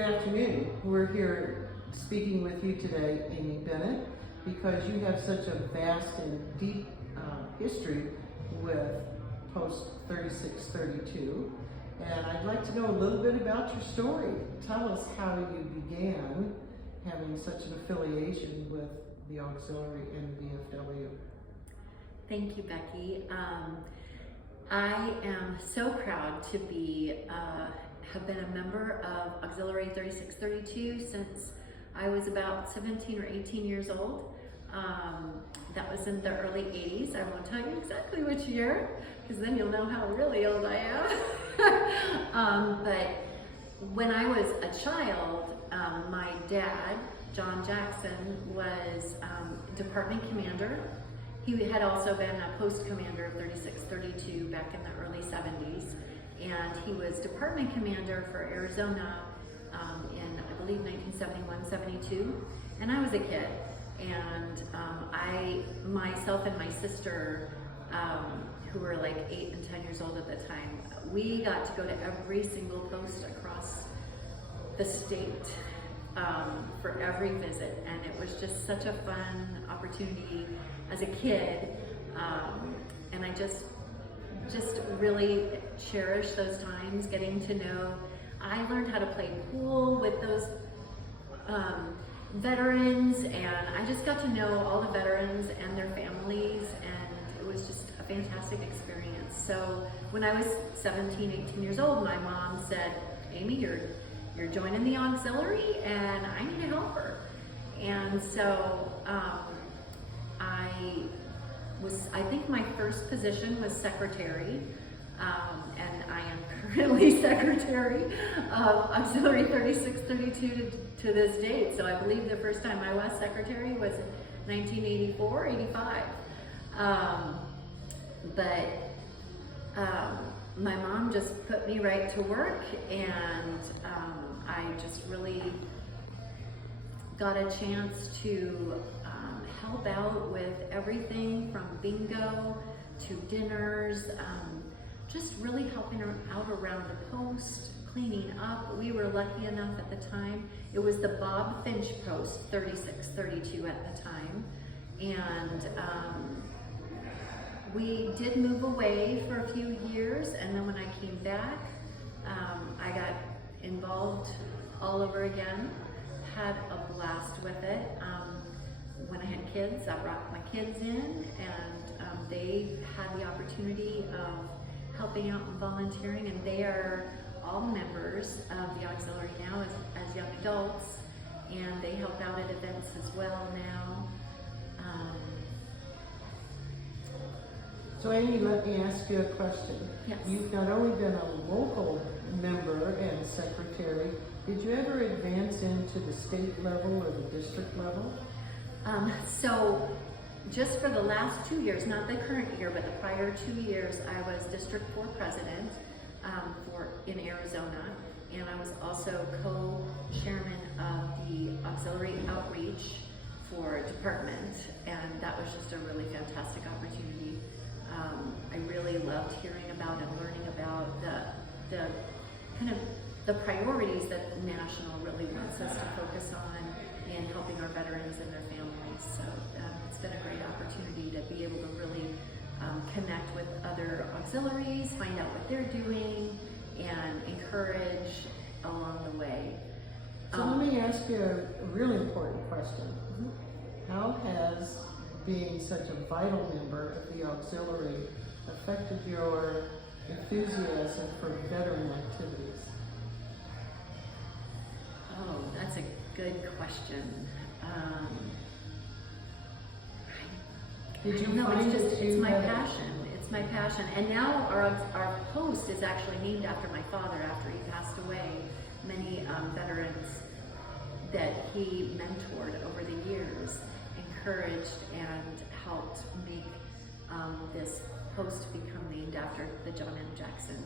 Good afternoon. We're here speaking with you today, Amy Bennett, because you have such a vast and deep history with Post 3632. And I'd like to know a little bit about your story. Tell us how you began having such an affiliation with the auxiliary and VFW. Thank you, Becky. I am so proud to have been a member of Auxiliary 3632 since I was about 17 or 18 years old. That was in the early 80s. I won't tell you exactly which year, because then you'll know how really old I am. But when I was a child, my dad, John Jackson, was department commander. He had also been a post commander of 3632 back in the early 70s. And he was department commander for Arizona in, I believe, 1971-72. And I was a kid. And myself and my sister, who were like 8 and 10 years old at the time, we got to go to every single post across the state for every visit. And it was just such a fun opportunity as a kid. And I just really cherish those times, getting to know. I learned how to play pool with those veterans, and I just got to know all the veterans and their families, and it was just a fantastic experience. So when I was 17, 18 years old, my mom said, Amy, you're joining the auxiliary and I need a helper. And so I think my first position was secretary, and I am currently secretary of Auxiliary 3632 to this date. So I believe the first time I was secretary was in 1984, 85. My mom just put me right to work, and I just really got a chance to help out with everything from bingo to dinners, just really helping out around the post, cleaning up. We were lucky enough at the time. It was the Bob Finch Post 3632 at the time. And we did move away for a few years, and then when I came back, I got involved all over again, had a blast with it. When I had kids, I brought my kids in, and they had the opportunity of helping out and volunteering, and they are all members of the auxiliary now as young adults, and they help out at events as well now. So Amy, let me ask you a question. Yes. You've not only been a local member and secretary, did you ever advance into the state level or the district level? So just for the last 2 years, not the current year, but the prior 2 years, I was District 4 President in Arizona, and I was also co-chairman of the Auxiliary Outreach for Department, and that was just a really fantastic opportunity. I really loved hearing about and learning about the kind of the priorities that National really wants us to focus on in helping our veterans and their families. So it's been a great opportunity to be able to really connect with other auxiliaries, find out what they're doing, and encourage along the way. So let me ask you a really important question. How has being such a vital member of the auxiliary affected your enthusiasm for veteran activities? Oh, that's a good question. Did you know, find it's my passion. It's my passion. And now our post is actually named after my father after he passed away. Many veterans that he mentored over the years encouraged and helped make this post become named after the John M. Jackson